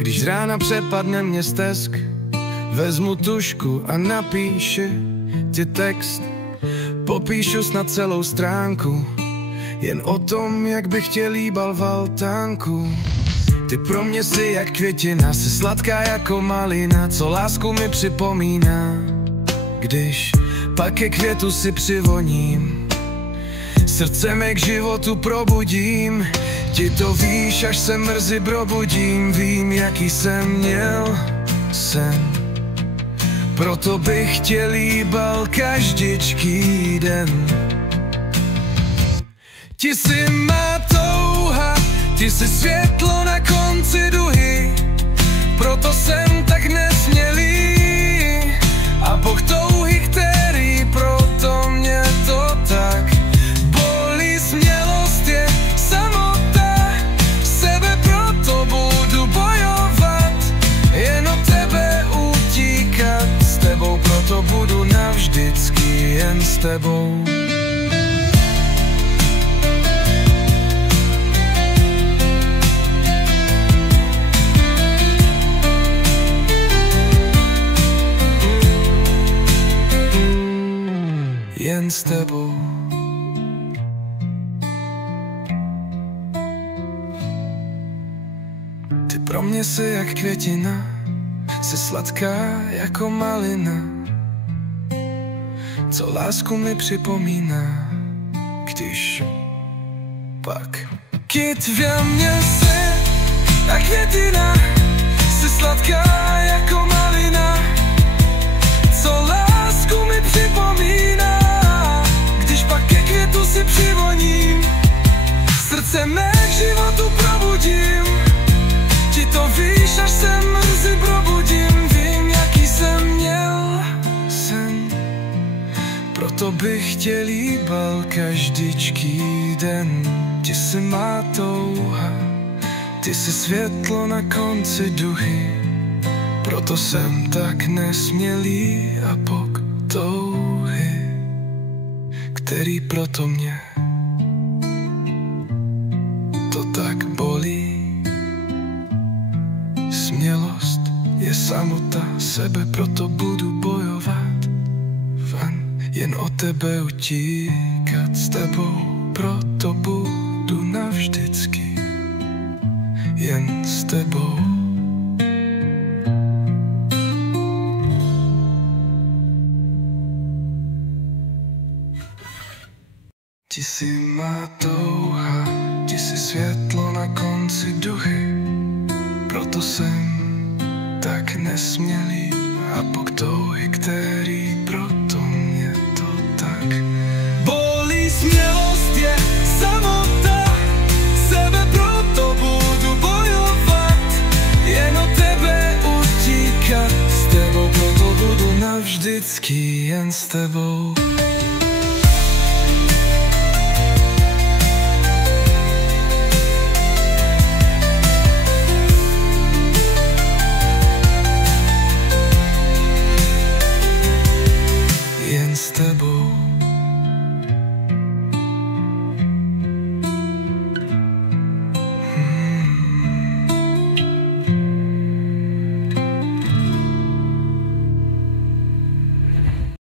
Když z rána přepadne mě stesk, vezmu tužku a napíši ti text. Popíšu snad celou stránku, jen o tom, jak bych tě líbal v altánku. Ty pro mě jsi jak květina, jsi sladká jako malina, co lásku mi připomíná. Když pak ke květu si přivoním, srdce mé k životu probudím. Ti to víš, až se mrzy probudím. Vím, jaký jsem měl sen, proto bych tě líbal každičký den. Ti jsi má touha, ty jsi světlo na konci duhy, proto jsem tak nesmělý a Bůh touhy, který proto mě to tak bolí. Smělost je samota, sebe proto budu bojovat, jen o tebe utíkat, s tebou proto budu navždycky jen s tebou. Jen s tebou. Ty pro mě jsi jak květina, jsi sladká jako malina, co lásku mi připomíná. Když pak ve mě jsi jak květina, jsi sladká jako malina, co lásku mi připomíná. Tu si přivoním, srdce mé k životu probudím. Ti to víš, až se mrzy probudím. Vím, jaký jsem měl sen, proto bych tě líbal každičký den. Ti jsi má touha, ty jsi světlo na konci duhy, proto jsem tak nesmělý a Bůh touhy, který proto mě to tak bolí. Smělost je samota, sebe proto budu bojovat, jen o tebe utíkat, s tebou proto budu navždycky jen s tebou. Ti jsi má touha, ti jsi světlo na konci duhy, proto jsem tak nesmělý a Bůh touhy, který proto mě to tak bolí. Smělost je samota, sebe proto budu bojovat, jen o tebe utíkat, s tebou proto budu navždycky jen s tebou.